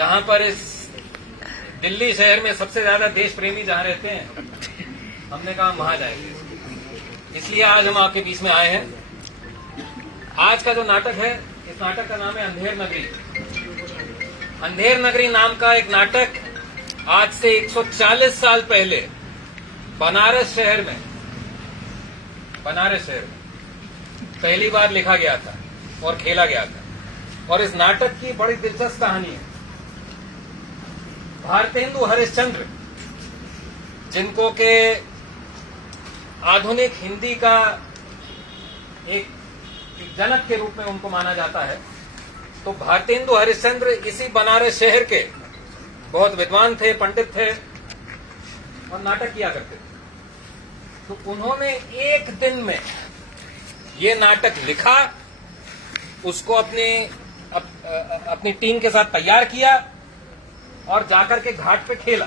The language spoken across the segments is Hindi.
जहां पर इस दिल्ली शहर में सबसे ज्यादा देश प्रेमी जहां रहते हैं, हमने कहा वहां जाएंगे। इसलिए आज हम आपके बीच में आए हैं। आज का जो नाटक है, इस नाटक का नाम है अंधेर नगरी। अंधेर नगरी नाम का एक नाटक आज से 140 साल पहले बनारस शहर में पहली बार लिखा गया था और खेला गया था। और इस नाटक की बड़ी दिलचस्प कहानी है। भारतेंदु हरिश्चंद्र, जिनको के आधुनिक हिंदी का एक जनक के रूप में उनको माना जाता है, तो भारतेंदु हरिश्चंद्र इसी बनारस शहर के बहुत विद्वान थे, पंडित थे और नाटक किया करते थे। तो उन्होंने एक दिन में ये नाटक लिखा, उसको अपनी टीम के साथ तैयार किया और जाकर के घाट पे खेला।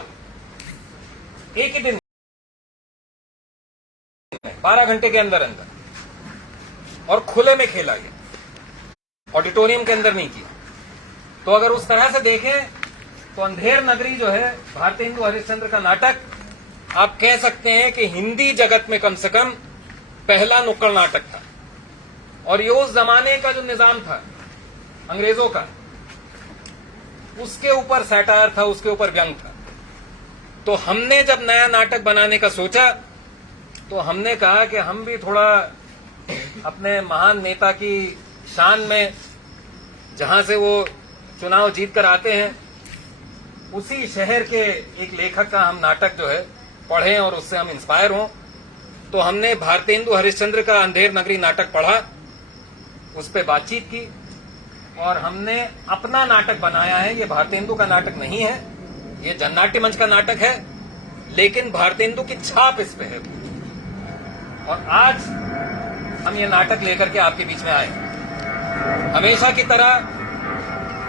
एक ही दिन में 12 घंटे के अंदर और खुले में खेला गया, ऑडिटोरियम के अंदर नहीं किया। तो अगर उस तरह से देखें तो अंधेर नगरी जो है भारतेंदु हरिश्चंद्र का नाटक, आप कह सकते हैं कि हिंदी जगत में कम से कम पहला नुक्कड़ नाटक था। और ये उस जमाने का जो निजाम था अंग्रेजों का, उसके ऊपर सैटायर था, उसके ऊपर व्यंग था। तो हमने जब नया नाटक बनाने का सोचा तो हमने कहा कि हम भी थोड़ा अपने महान नेता की शान में, जहां से वो चुनाव जीत कर आते हैं, उसी शहर के एक लेखक का हम नाटक जो है पढ़ें और उससे हम इंस्पायर हों। तो हमने भारतेंदु हरिश्चंद्र का अंधेर नगरी नाटक पढ़ा, उस पर बातचीत की और हमने अपना नाटक बनाया है। ये भारतेंदु का नाटक नहीं है, ये जननाट्य मंच का नाटक है, लेकिन भारतेंदु की छाप इस पे है। और आज हम ये नाटक लेकर के आपके बीच में आए। हमेशा की तरह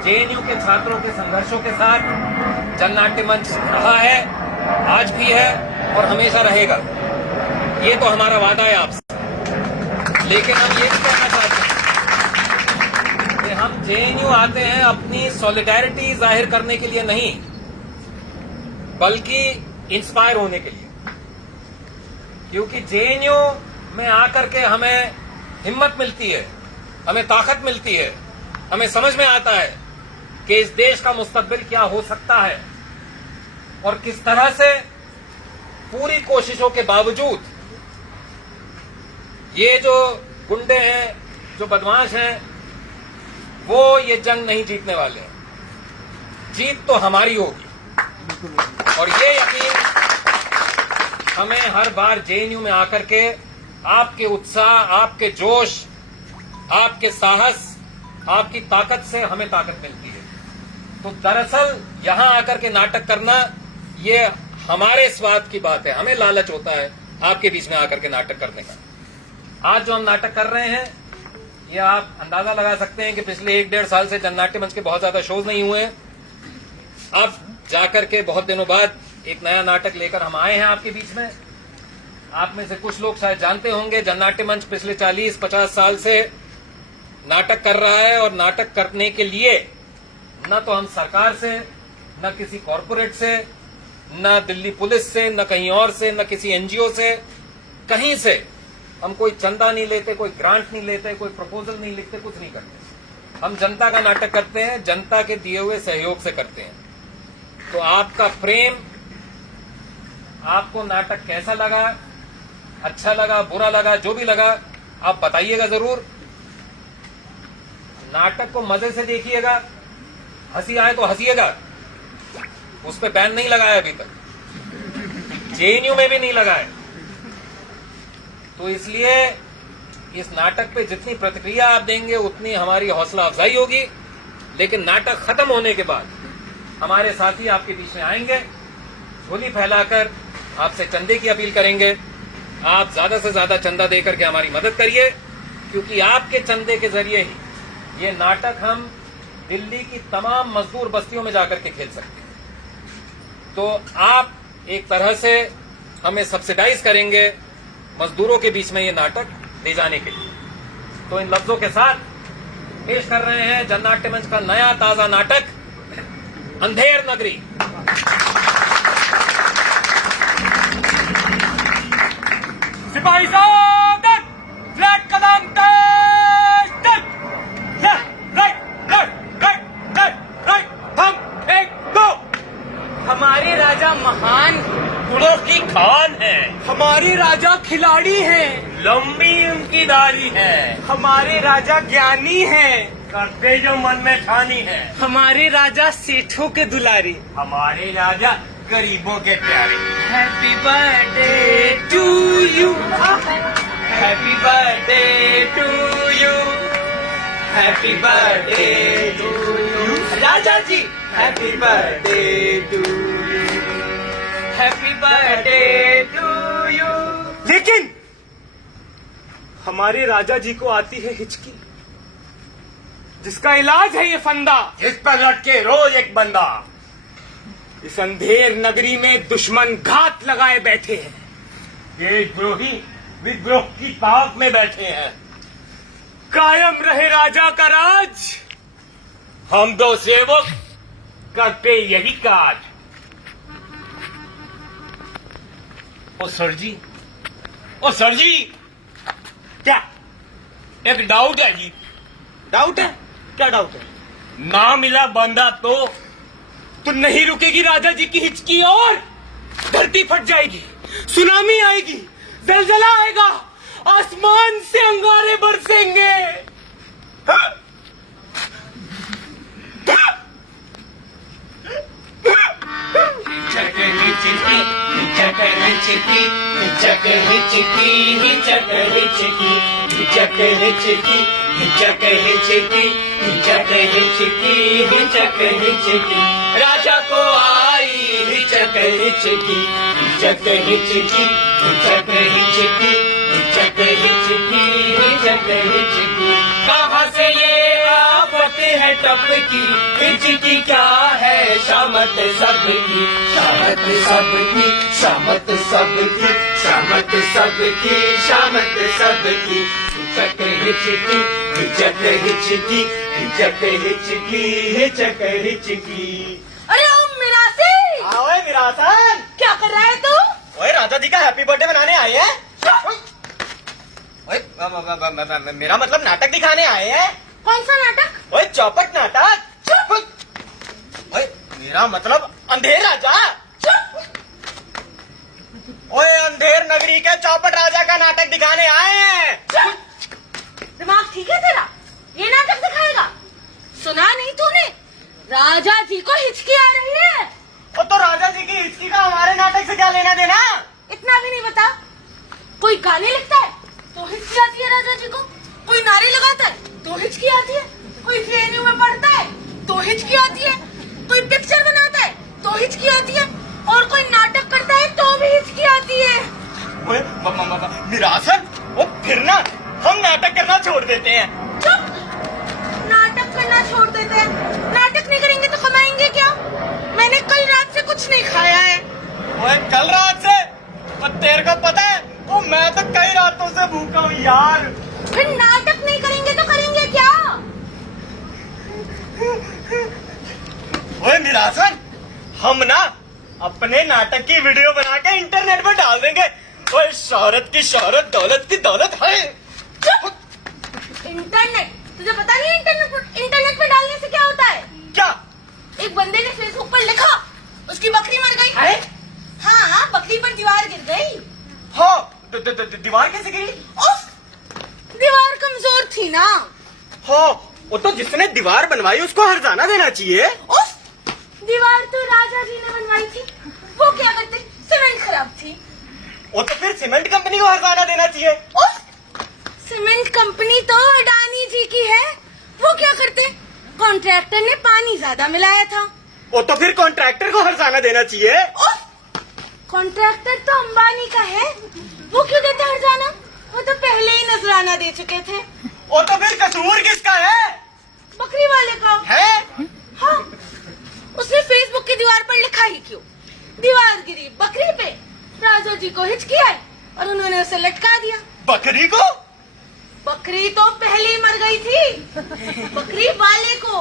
जेएनयू के छात्रों के संघर्षों के साथ जननाट्य मंच रहा है, आज भी है और हमेशा रहेगा। ये तो हमारा वादा है आपसे। लेकिन हम ये भी कहना चाहते हैं कि हम जेएनयू आते हैं अपनी सॉलिडेरिटी जाहिर करने के लिए नहीं, बल्कि इंस्पायर होने के लिए। क्योंकि जेएनयू में आकर के हमें हिम्मत मिलती है, हमें ताकत मिलती है, हमें समझ में आता है कि इस देश का मुस्तकबिल क्या हो सकता है और किस तरह से पूरी कोशिशों के बावजूद ये जो गुंडे हैं, जो बदमाश हैं, वो ये जंग नहीं जीतने वाले हैं। जीत तो हमारी होगी और ये यकीन हमें हर बार जेएनयू में आकर के आपके उत्साह, आपके जोश, आपके साहस, आपकी ताकत से हमें ताकत मिलती है। तो दरअसल यहां आकर के नाटक करना ये हमारे स्वाद की बात है। हमें लालच होता है आपके बीच में आकर के नाटक करने का। आज जो हम नाटक कर रहे हैं, ये आप अंदाजा लगा सकते हैं कि पिछले 1-1.5 साल से जननाट्य मंच के बहुत ज्यादा शोज नहीं हुए। अब जाकर के बहुत दिनों बाद एक नया नाटक लेकर हम आए हैं आपके बीच में। आप में से कुछ लोग शायद जानते होंगे, जननाट्य मंच पिछले 40-50 साल से नाटक कर रहा है। और नाटक करने के लिए न तो हम सरकार से, न किसी कॉरपोरेट से, न दिल्ली पुलिस से, न कहीं और से, न किसी एनजीओ से, कहीं से हम कोई चंदा नहीं लेते, कोई ग्रांट नहीं लेते, कोई प्रपोजल नहीं लिखते, कुछ नहीं करते। हम जनता का नाटक करते हैं, जनता के दिए हुए सहयोग से करते हैं। तो आपका प्रेम, आपको नाटक कैसा लगा, अच्छा लगा, बुरा लगा, जो भी लगा, आप बताइएगा जरूर। नाटक को मजे से देखिएगा, हंसी आए तो हंसिएगा। उस पर बैन नहीं लगाया अभी तक, जेएनयू में भी नहीं लगाया। तो इसलिए इस नाटक पे जितनी प्रतिक्रिया आप देंगे उतनी हमारी हौसला अफजाई होगी। लेकिन नाटक खत्म होने के बाद हमारे साथी आपके बीच में आएंगे, झोली फैलाकर आपसे चंदे की अपील करेंगे। आप ज्यादा से ज्यादा चंदा देकर के हमारी मदद करिए, क्योंकि आपके चंदे के जरिए ही ये नाटक हम दिल्ली की तमाम मजदूर बस्तियों में जाकर के खेल सकते हैं। तो आप एक तरह से हमें सब्सिडाइज करेंगे मजदूरों के बीच में ये नाटक ले जाने के लिए। तो इन लफ्जों के साथ पेश कर रहे हैं जननाट्य मंच का नया ताजा नाटक अंधेर नगरी। सिपाही सावधान, फ्लैग कदम तेज, left right left right left right, हम एक दो। हमारे राजा महान, गुणों की खान है, हमारे राजा खिलाड़ी हैं, लंबी उनकी दाढ़ी है, हमारे राजा ज्ञानी हैं, करते जो मन में ठानी है, हमारे राजा सेठों के दुलारी, हमारे राजा गरीबों के प्यारे। Happy birthday to you, happy birthday to you, happy birthday to you राजा जी, happy birthday to you, happy birthday to you. लेकिन हमारे राजा जी को आती है हिचकी, जिसका इलाज है ये फंदा। इस पर लटके रोज एक बंदा, इस अंधेर नगरी में दुश्मन घात लगाए बैठे हैं, देशद्रोही विद्रोह की ताक में बैठे हैं। कायम रहे राजा का राज, हम दो सेवक करते यही काज। ओ सर जी, ओ सर जी, क्या एक डाउट है जी। डाउट है? क्या डाउट है? ना मिला बंदा तो नहीं रुकेगी राजा जी की हिचकी और धरती फट जाएगी, सुनामी आएगी, जलजला आएगा, आसमान से अंगारे बरसेंगे। राजा को आई हिचक हिचकी, हिचक हिचकी, हिचक हिचकी, हिचक हिचकी, हिचक हिचकी। कहाँ से ये आफत है टपकी, हिचकी क्या है शामत सबकी, शामत सबकी, शामत सबकी, शामत सबकी, शामत सबकी। हिचक हिचकी, हिचक हिचकी, हिचक हिचकी, हिचक हिचकी। अरे ओ मिरासी, ओए विरासन, क्या कर रहा है तू? ओए राजा जी का हैप्पी बर्थडे मनाने आए हैं। ओए मेरा मतलब नाटक दिखाने आए हैं। कौन सा नाटक? ओए चौपट नाटक। ओए मेरा मतलब अंधेर राजा। ओए अंधेर नगरी के चौपट राजा का नाटक दिखाने आए हैं। दिमाग ठीक है तेरा? ये नाटक दिखाएगा? सुना नहीं तूने? राजा जी को हिचकी आ रही है। तो राजा जी की हिचकी का हमारे नाटक से क्या लेना देना? इतना भी नहीं बता? कोई गाने लिखता है तो हिचकी आती है राजा जी को, कोई नारे लगाता है तो हिचकी आती है, कोई जेएनयू में पढ़ता है तो हिचकी आती है, कोई पिक्चर बनाता है तो हिचकी आती है, और कोई नाटक करता है तो भी हिचकी आती है। ओए निरासन, वो फिर ना हम नाटक करना छोड़ देते हैं। चुप! नाटक करना छोड़ देते हैं? नाटक नहीं करेंगे तो कमाएंगे क्या? मैंने कल रात से कुछ नहीं खाया है। ओए कल रात से? और तेरे को पता है वो मैं तो कई रातों से भूखा हूँ यार। फिर नाटक नहीं करेंगे तो करेंगे क्या? ओए निरासन, हम ना अपने नाटक की वीडियो बना के इंटरनेट पर डाल देंगे। ओए शोहरत की शोहरत, दौलत की दौलत है। इंटरनेट? तुझे पता नहीं इंटरनेट पे डालने से क्या होता है? क्या? एक बंदे ने फेसबुक पर लिखा उसकी बकरी मर गई। है? हाँ, बकरी पर दीवार गिर गई। हाँ, दीवार कैसे गिरी? उफ, दीवार कमजोर थी ना। हाँ, वो तो जिसने दीवार बनवाई उसको हर्जाना देना चाहिए। उफ, दीवार तो राजा जी ने बनवाई थी, वो क्या करते? सीमेंट खराब थी। वो तो फिर सीमेंट कंपनी को हर्जाना देना चाहिए। उफ, सीमेंट कंपनी तो अडानी जी की है, वो क्या करते? कॉन्ट्रैक्टर ने पानी ज्यादा मिलाया था। वो तो फिर कॉन्ट्रैक्टर को हर्जाना देना चाहिए। उफ, कॉन्ट्रैक्टर तो अंबानी का है, वो क्यों देता हर्जाना? वो तो पहले ही नजराना दे चुके थे। वो तो फिर कसूर किसका है? बकरी वाले का है? हाँ, उसने फेसबुक की दीवार पर लिखा ही क्यों? दीवार गिरी बकरी पे, राजा जी को हिचकी आई और उन्होंने उसे लटका दिया। बकरी को? बकरी तो पहले ही मर गई थी, बकरी वाले को।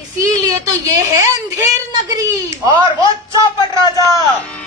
इसीलिए तो ये है अंधेर नगरी। और वो चौपट राजा।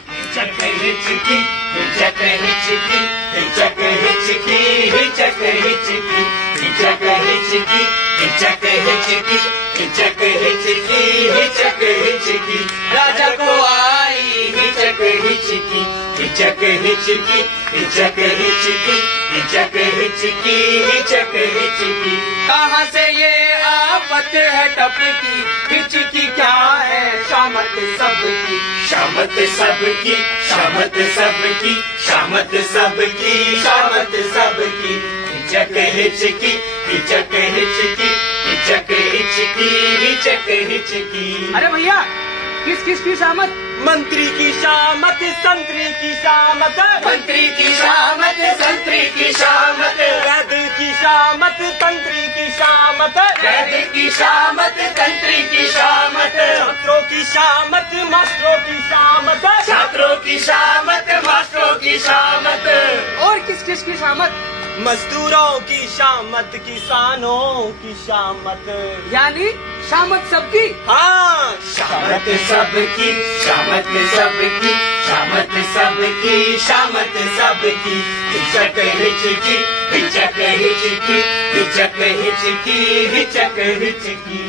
हिचक हिचकी हिचक हिचकी हिचक हिचकी हिचक हिचकी हिचक हिचकी हिचक हिचकी हिचक हिचकी हिचक हिचकी राजा को आई हिचक हिचकी हिचक हिचकी हिचक हिचकी हिचक हिचकी हिचक हिचकी कहाँ से ये आफत है टपकी हिचकी क्या है शामत सबकी शामत सबकी शामत सबकी शामत सबकी शामत सबकी हिचक हिचकी हिचक हिचकी हिचक हिचकी हिचक हिचकी। अरे भैया, किस किस की शामत? मंत्री की शामत, संतरी की शामत, मंत्री की शामत संतरी की शामत वैद की शामत, तंत्री की शामत, वैद की शामत तंत्री की शामत छात्रों की शामत, मास्टरों की शामत, छात्रों की शामत मास्टरों की शामत और किस किस की शामत? मजदूरों की शामत, किसानों की शामत, यानी शामत सबकी। हाँ, शामत सबकी शामत सबकी शामत सबकी शामत सबकी हिचक हिचकी हिचक हिचकी हिचक हिचकी हिचक हिचकी।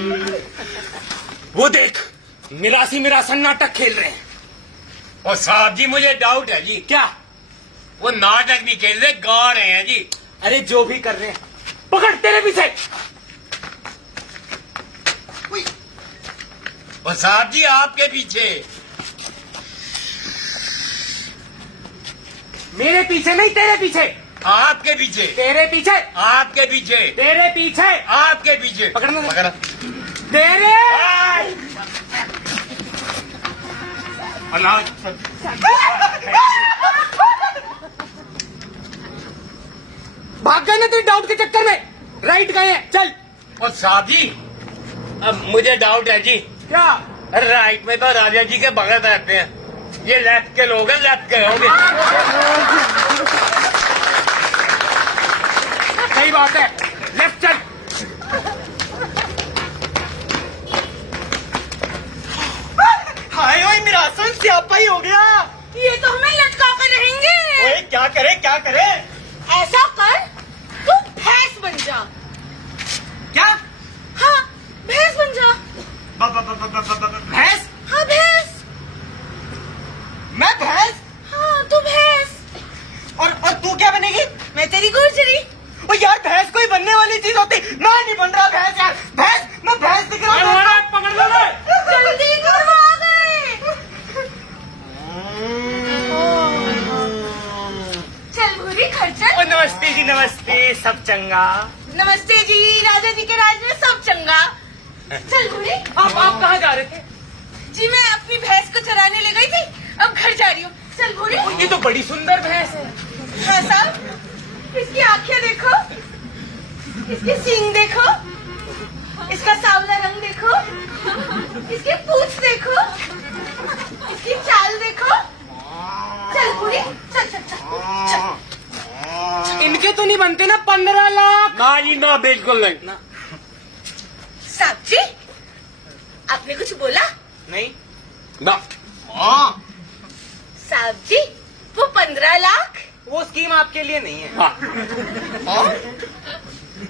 वो देख, मिरासी मिरासन नाटक खेल रहे हैं। और साहब जी मुझे डाउट है जी, क्या? वो नाटक नहीं खेल रहे, गा रहे हैं जी। अरे जो भी कर रहे हैं, पकड़ तेरे पीछे। और साहब जी आपके पीछे। मेरे पीछे नहीं, तेरे पीछे। आपके पीछे तेरे पीछे। आपके पीछे तेरे पीछे। आपके पीछे पकड़ना। पकड़ा। तेरे। अल्लाह भाग गए ना तेरे डाउट के चक्कर में। राइट गए हैं, चल। और साहब जी अब मुझे डाउट है जी, क्या? राइट में तो राजा जी के बगल रहते हैं, ये लेफ्ट के लोग हैं, लेफ्ट के होंगे। सही बात है, लेफ्ट चल। हाय ओए मिरासन स्यापा ही हो गया। ये तो हमें लटका कर रहेंगे। ओए क्या करे क्या करे? ऐसा कर, तू भैंस बन जा। क्या? हाँ, भैंस बन जा। भैंस? हाँ, भैंस। मैं भैंस? हाँ, तू भैंस। और तू क्या बनेगी? मैं तेरी गुजरी। ओ यार, भैंस कोई बनने वाली चीज होती। मैं नहीं बन रहा भैंस यार। भैंस, मैं भैंस दिख रहा हूँ। पकड़ लो। जल्दी करो, आ गए। चल भूरी, घर चल। ओ नमस्ते जी, नमस्ते। सब चंगा? नमस्ते जी, राजा जी के राज में सब चंगा। चल भूरी। आप कहाँ जा रहे थे? जी मैं अपनी भैंस को चराने ले गई थी, अब घर जा रही हूँ। चल भूरी। ये तो बड़ी सुंदर भैंस है। हाँ साहब, इसकी आंखें देखो, इसके सींग देखो, इसका सांवला रंग देखो, इसकी पूंछ देखो, इसकी चाल देखो। चल भूरी, चल चल चल चल। इनके तो नहीं बनते ना 15 लाख? ना जी ना, बिल्कुल नहीं। साहब जी, आपने कुछ बोला? नहीं ना। साहब जी, वो 15 लाख वो स्कीम आपके लिए नहीं है।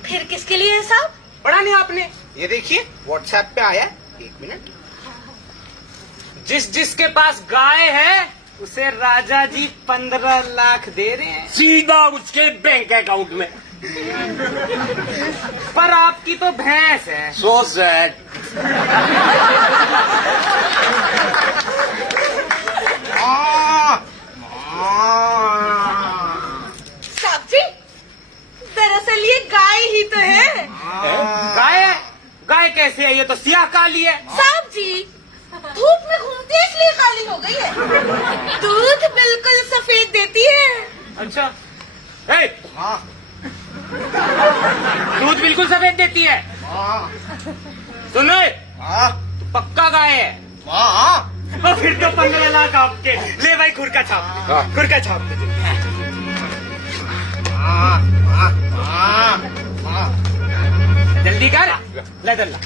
फिर किसके लिए है साहब? पढ़ा नहीं आपने? ये देखिए व्हाट्सएप पे आया है। 1 मिनट। जिसके पास गाय है उसे राजा जी 15 लाख दे रहे हैं, सीधा उसके बैंक अकाउंट में। पर आपकी तो भैंस है। So sad. साहब जी, दरअसल ये गाय ही तो है। गाय है? गाय कैसे है? ये तो सियाह काली है। साहब जी, धूप में घूमती है इसलिए काली हो गई है। दूध बिल्कुल सफेद देती है। अच्छा। दूध बिल्कुल सफेद देती है। सुनो, तो पक्का गाय है। और फिर तो 15 लाख आपके। ले भाई, खुर का छाप। खुर का छाप। जल्दी कर। ले दल्ला।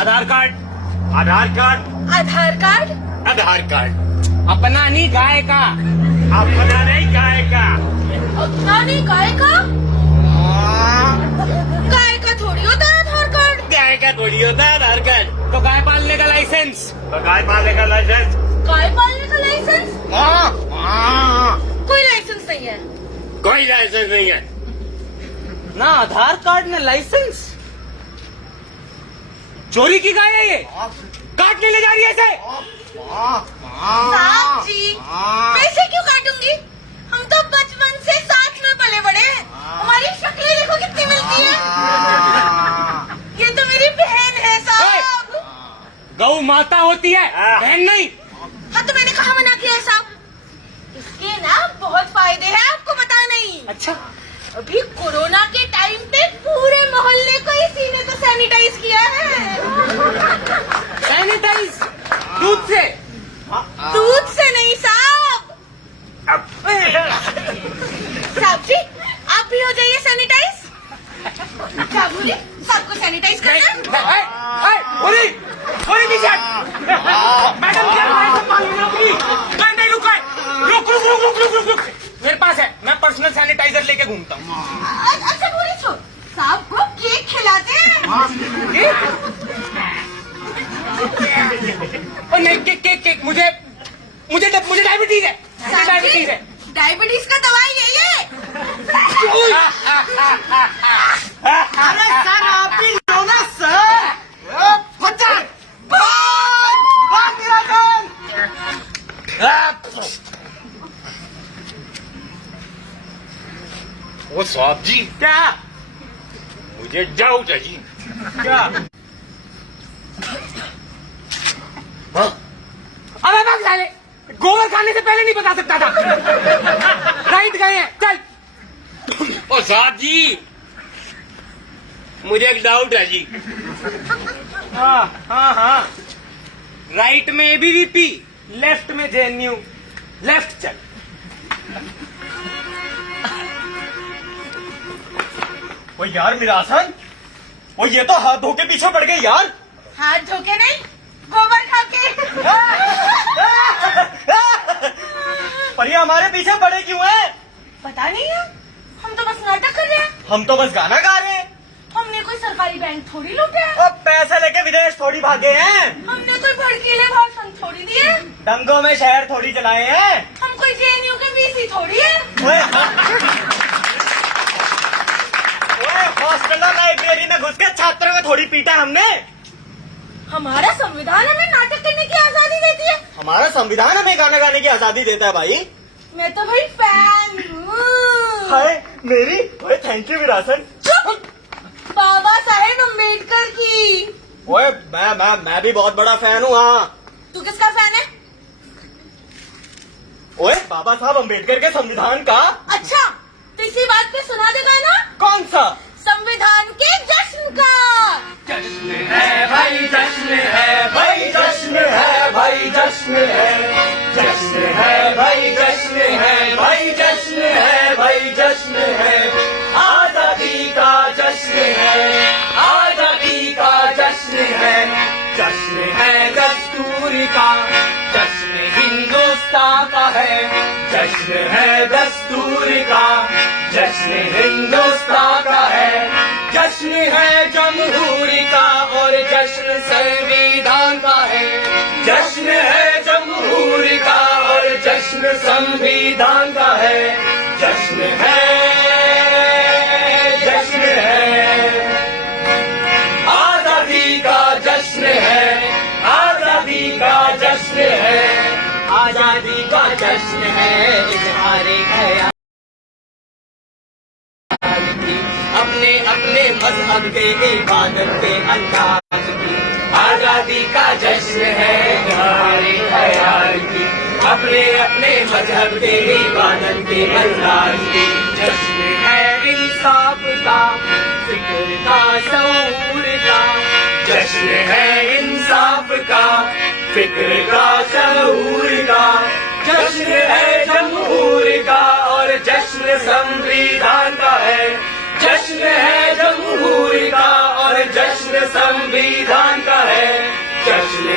आधार कार्ड, आधार कार्ड। आधार कार्ड? आधार कार्ड। अपना नहीं गाय का। अपना नहीं गाय का। अपना नहीं गाय का? गाय का थोड़ी होता है आधार कार्ड। गाय का थोड़ी होता है आधार कार्ड। तो गाय पालने का लाइसेंस। तो गाय पालने का लाइसेंस। गाय पालने का लाइसेंस? कोई लाइसेंस नहीं है। कोई लाइसेंस नहीं है। ना आधार कार्ड ना लाइसेंस। चोरी की गाय है ये। काटने ले जा रही है इसे। साहब जी, मैं इसे क्यों काटूंगी? हम तो बचपन से साथ में पले बड़े हैं। हमारी शक्लें देखो कितनी मिलती है। ये तो मेरी बहन है साहब। गौ माता होती है, बहन नहीं। हाँ तो मैंने कहा मना किया है साहब। इसके ना बहुत फायदे हैं, आपको पता नहीं। अच्छा, अभी कोरोना के टाइम पे पूरे मोहल्ले को इसी ने तो सैनिटाइज किया है। सैनिटाइज दूध से। दूध से नहीं साहब। साहब जी, आप भी हो जाइए सैनिटाइज। क्या बोले? सबको सैनिटाइज करना है? मैडम क्या नहीं रुका। रुक। मेरे पास है, मैं पर्सनल सैनिटाइजर लेके घूमता हूँ। अच्छा बोले छो, साहब को केक खिलाते हैं। और नहीं, केक मुझे डायबिटीज है। मुझे डायबिटीज है। डायबिटीज का दवाई है ये। अरे सर, आप ही लो ना सर। वो साहब जी, क्या? मुझे डाउट है जी। क्या? हाँ? अबे भाग साले, गोबर खाने से पहले नहीं बता सकता था। राइट गए हैं, चल। ओ साहब जी, मुझे एक डाउट है जी। हाँ। राइट में एबीवीपी, लेफ्ट में जेएनयू। लेफ्ट चल। वो यार मिरासन, वो ये तो हाथ धो के पीछे पड़ गई यार। हाथ धोके नहीं, गोबर खा के। पर ये हमारे पीछे पड़े क्यों हैं? पता नहीं है, हम तो बस नाटक कर रहे हैं। हम तो बस गाना गा रहे हैं। हमने कोई सरकारी बैंक थोड़ी लूटा है। और पैसे लेके विदेश थोड़ी भागे हैं। हमने कोई भड़कीले भाषण थोड़ी दिए। दंगों में शहर थोड़ी चलाए हैं। हम कोई जेएनयू के वीसी थोड़ी है। हॉस्टल और लाइब्रेरी में घुस के छात्रों को थोड़ी पीटा हमने। हमारा संविधान हमें नाटक करने की आजादी देती है। हमारा संविधान हमें गाना गाने की आजादी देता है भाई। मैं तो भाई फैन हूँ। हाय मेरी, ओए थैंक यू विरासन। बाबा साहेब अम्बेडकर की। ओए मैं भी बहुत बड़ा फैन हूँ। हाँ, तू किसका फैन है? ओए बाबा साहब अम्बेडकर के संविधान का। अच्छा, तो इसी बात पे सुना देगा ना? कौन सा? संविधान के जश्न का। जश्न है भाई, जश्न है भाई, जश्न है भाई, जश्न है, जश्न है भाई, जश्न है भाई, जश्न है भाई, जश्न है। आजादी का जश्न है, आजादी का जश्न है, जश्न है दस्तूर का, जश्न हिंदुस्तान का है, जश्न है दस्तूर का, जश्न हिंदुस्तान का है, जश्न है जमहूरी का और जश्न संविधान का है, जश्न है जमहूरी का और जश्न संविधान का है, जश्न है, जश्न है, आजादी का जश्न है, आजादी का जश्न है, आजादी का जश्न है, इजहारे ख्याल अपने अपने मजहब के इबादत के अंदाज की, आजादी का जश्न है हमारे ख्याल की, अपने अपने मजहब के इबादत के अंदाज की, जश्न है इंसाफ का, फिक्र का, शऊर का, जश्न है इंसाफ का, फिक्र का, शऊर का, जश्न है जमहूर का और जश्न संविधान का है, जश्न है जमहूरी का और जश्न संविधान का है, जश्न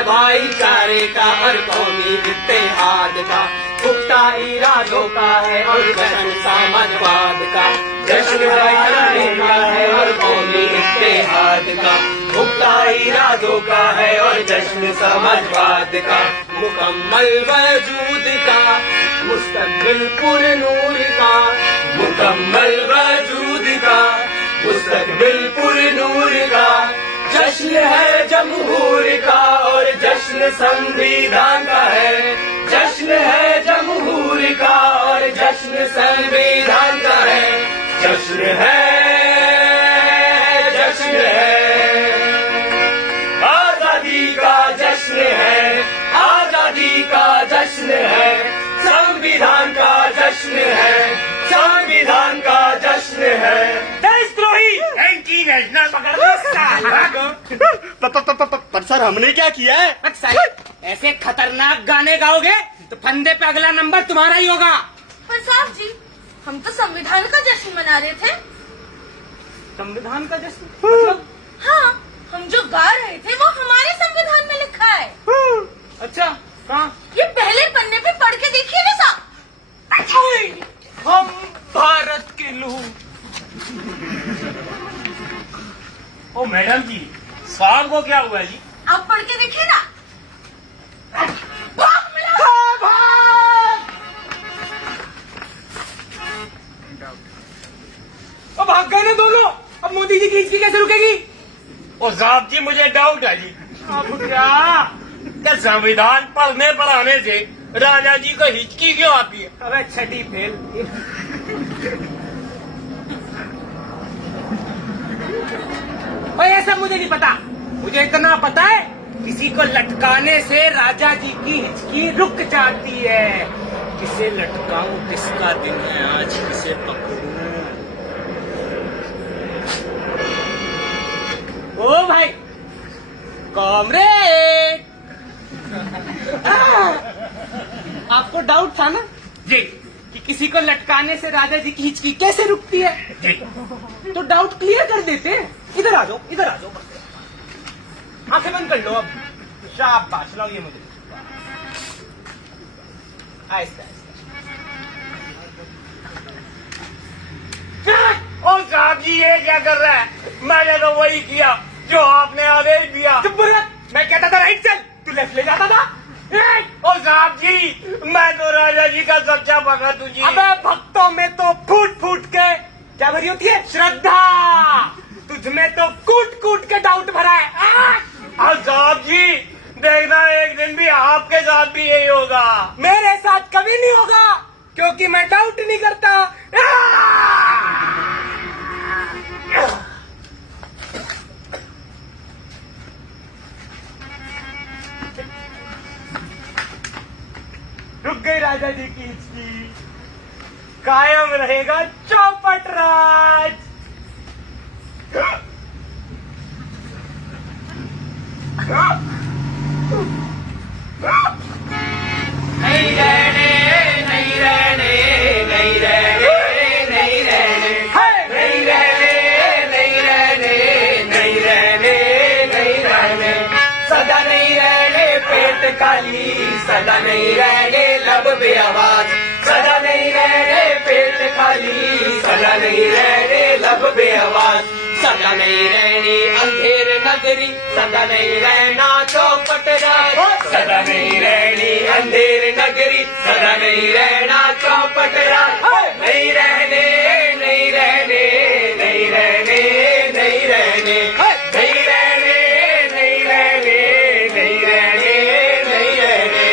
है भाईचारे का और कौमी इत्तेहाद का, पुख्ता इरादों का है और जश्न समाजवाद का, जश्न भाईचारे का है और कौमी इत्तेहाद का, पुख्ता इरादों का है और जश्न समाजवाद का, मुकम्मल वजूद का मुस्तकबिल पुरनूर का, मुकम्मल वजूद का मुस्तकबिल पुरनूर का, जश्न है जमहूर का और जश्न संविधान का है, जश्न है जमहूर का और जश्न संविधान का है, जश्न है आजादी का जश्न है, आजादी का जश्न है, संविधान का जश्न है, संविधान का जश्न है। देशद्रोही एंटी नेशनल पर सर हमने क्या किया है? ऐसे खतरनाक गाने गाओगे तो फंदे पे अगला नंबर तुम्हारा ही होगा। पर साहब जी, हम तो संविधान का जश्न मना रहे थे। संविधान का जश्न मतलब? हाँ, हम जो गा रहे थे वो हमारे संविधान में लिखा है। अच्छा, कहाँ? ये पहले पन्ने पे पढ़ के देखिए ना साहब। हम भारत के लोग। ओ मैडम जी, साहब को क्या हुआ जी? आप पढ़ के देखिए ना। भाग मिला। अब भाग गए ना दोनों, अब मोदी जी की हिचकी कैसे रुकेगी? और साहब जी मुझे डाउट है जी, अब क्या संविधान पढ़ने पढ़ाने से राजा जी को हिचकी क्यों आती है? अबे छठी फेल। और ये सब मुझे नहीं पता, मुझे इतना पता है किसी को लटकाने से राजा जी की हिचकी रुक जाती है। किसे लटकाऊं, किसका दिन है आज, किसे पकड़ूं? ओ भाई कॉमरेड, आपको डाउट था ना जी कि किसी को लटकाने से राजा जी की हिचकी कैसे रुकती है? जी तो डाउट क्लियर कर देते हैं। इधर आ जाओ, इधर आ जाओ, आंखें बंद कर लो। अब शाबाश, लाओ ये मुझे, आहिस्ता आहिस्ता। और साहब जी ये क्या कर रहा है? मैंने तो वही किया जो आपने आदेश दिया। चुप रह, मैं कहता था राइट चल, तू लेफ्ट ले जाता था। और साहब जी मैं तो राजा जी का सच्चा भगत हूँ जी। अबे भक्तों में तो फूट फूट के क्या भरी होती है? श्रद्धा। तुझ में तो कूट कूट के डाउट भरा है। और साहब जी देखना एक दिन भी आपके साथ भी यही होगा। मेरे साथ कभी नहीं होगा, क्योंकि मैं डाउट नहीं करता। रुक गई राजा जी की हिचकी, कायम रहेगा चौपट राज। नहीं रहने, नहीं रहने, नहीं रहने, नहीं रहने, नहीं रहने, नहीं रहने, नहीं रहने, नहीं रहने, सदा नहीं रहने पेट खाली, सदा नहीं रहने लब बेआवाज, सदा नहीं रहने पेट खाली, सदा नहीं रहने लब बेआवाज, सदा नहीं रहनी अंधेर नगरी, सदा नहीं रहना चौपट राज, सदा नहीं रहनी अंधेर नगरी, सदा नहीं रहना चौपट राज, नहीं रहने, नहीं रहने, नहीं रहने, नहीं रहने, नहीं रहने, नहीं रहने, नहीं रहने, नहीं रहने,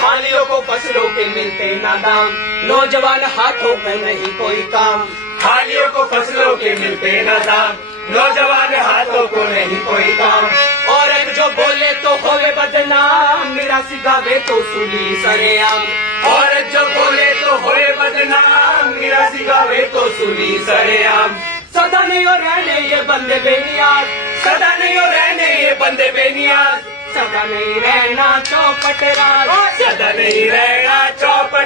खालियों को फसलों के मिलते ना दाम, नौजवान हाथों में नहीं कोई काम, खालियों को फसलों के मिलते ना दाम, नौजवान हाथों को नहीं कोई काम, औरत जो बोले तो होवे बदनाम, मिरासी गावे तो सुनी सरेआम, औरत जो बोले तो होवे बदनाम, मिरासी गावे तो सुनी सरेआम, सदा नहीं हो रहने ये बंदे बेनियाज, सदा नहीं हो रहने ये बंदे बेनियाज, सदा नहीं रहना चौपट राज, सदा नहीं रहना चौपट